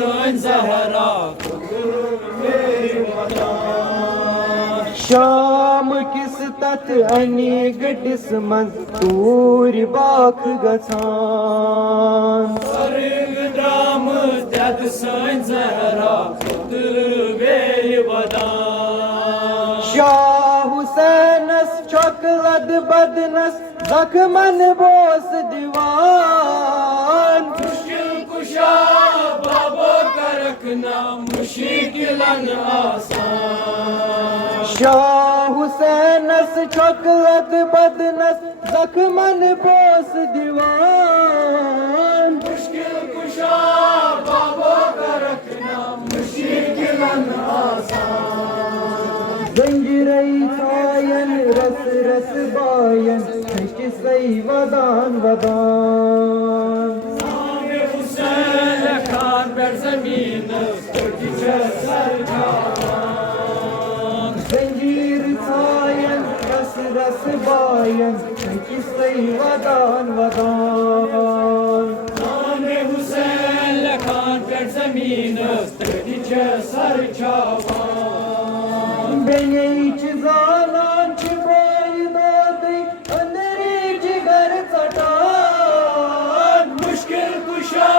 सन जहरा शाम किस तथ अनि गटिस मंज तूर बाख गछान सरग द्राम दद सन जहरा वेल वदान शाह हुसैनस चोकलद बदनस जख्मन बोस दीवान मुश्किल कुशा बाबा का रखना मुश्किलन आसान शाह हुसैनस चोकलद बदनस जख्मन बोस दीवान मुश्किल कुशा बाबा का रखना मुश्किलन आसान जंजीरई छायन रस रस बायन किसई वदान वदान सामे हुसैन खान पर जमीन सरकार जंजीर छायन रस रस बायन किसई वदान वदान सामे हुसैन खान पर जमीन सरकार बेने जानान बाय दादी अंदरी जिगर चटान मुश्किल कुशा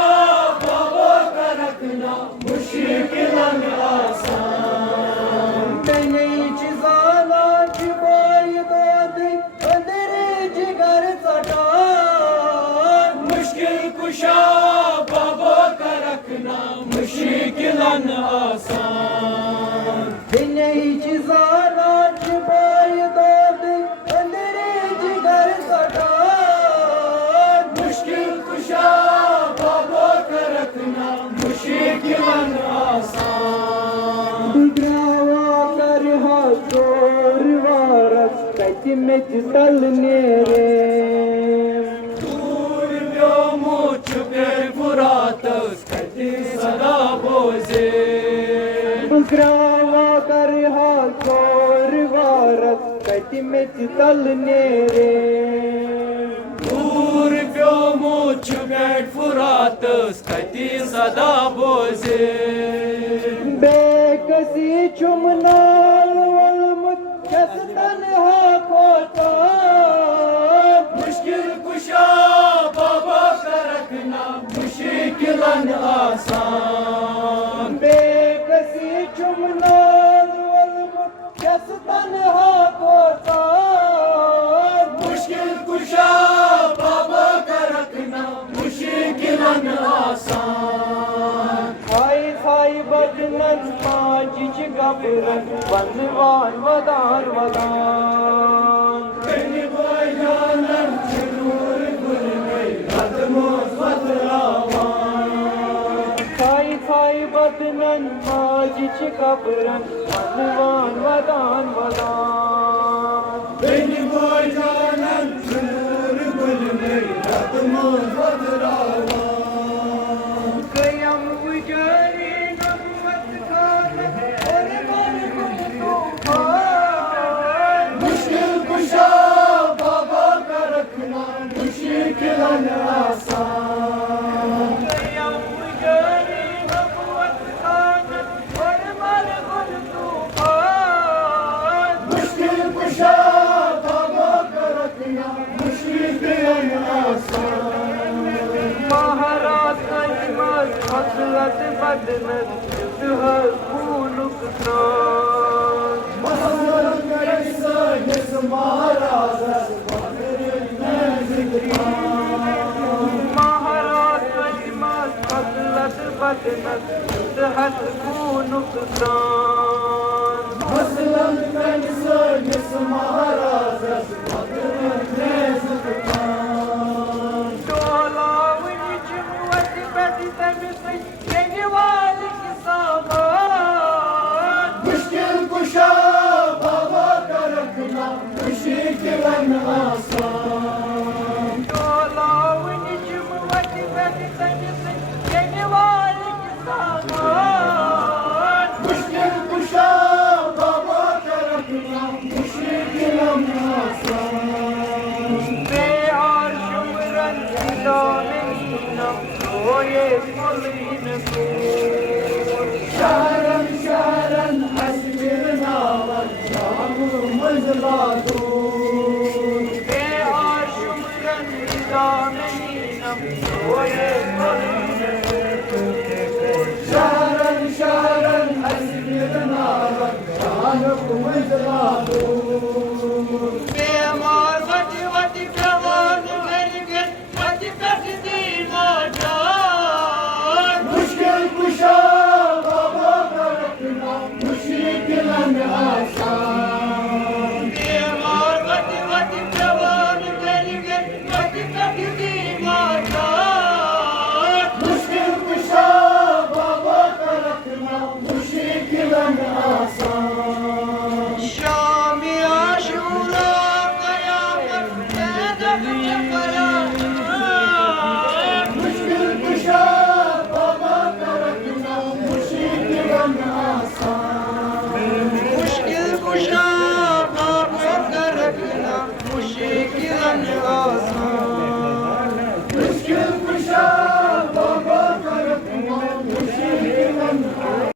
बाबा का रखना मुश्किलन आसान बेने जानान बाय दादी अंदरी जिगर चटान मुश्किल कुशा बाबा का रखना मुश्किलन आसान बेने जानान बाय दादी अंदरी जिगर चटान मुश्किल कुशा बाबा का रखना मुश्किलन आसान दुग्रावा कर जोर वारस कति में तल नेरे दूर व्योमो छुपे फुरात कति सदा बोझे दुग्रावा कर जोर वारस कति में तल नेरे दूर व्योमो छुपे फुरात कति सदा बोझे बेकसी चुमनाल वलमुत कस तन्हा कोता मुश्किल कुशा बाबा का रखना मुश्किलन आसान बेकसी चुमनाल वलमुत कस तन्हा कोता मुश्किल कुशा बाबा का रखना मुश्किलन आसान खाई खाई बदनन पाँच गबरन बंदवान वदान वदान बेनी बयानन चुनूर गुल गई रदमोज वदरावान खाई खाई बदनन पाँच गबरन बंदवान वदान वदान बेनी बयानन चुनूर गुल गई रदमोज वदरावान कयम गुजारी नबुवत खानत और मन गुल तूफान मुश्किल कुशा बाबा का रखना मुश्किलन आसान कयम गुजारी नबुवत खानत और मन गुल तूफान मुश्किल कुशा बाबा का रखना मुश्किलन आसान महाराज अजमल हसरत बदनत जुहर खूनुक त्रान मसलन कैसा जिस महाराज महाराज अजमल हसरत बदनत जुहर खूनुक त्रान मसलन कैसा जिस महाराज डोलावन जुमवत बदन से केजवाल की सामान मुश्किल कुशा बाबा का रखना मुश्किलन आसान डोलावन जुमवत बदन से केजवाल की सामान मुश्किल कुशा बाबा का रखना मुश्किलन आसान soye molin kur. Şehren şehren hasbirna var, Şam'ımız ladur. Be aşımren dameninam soye molin kur. Şehren şehren hasbirna var, Şam'ımız ladur. Be mar vati vati kavan vergen vati pekdi macar. Müşkil kuşa baba karakına, müşriklen aşan. Be mar vati vati kavan vergen vati pekdi macar. Müşkil kuşa baba karakına, müşriklen aşan. Şami aşura kıyamet edep yaparak. Müşkil kuşa baba karakına, müşriklen aşan. Muşkil kuşa babı karakına muşkilen az.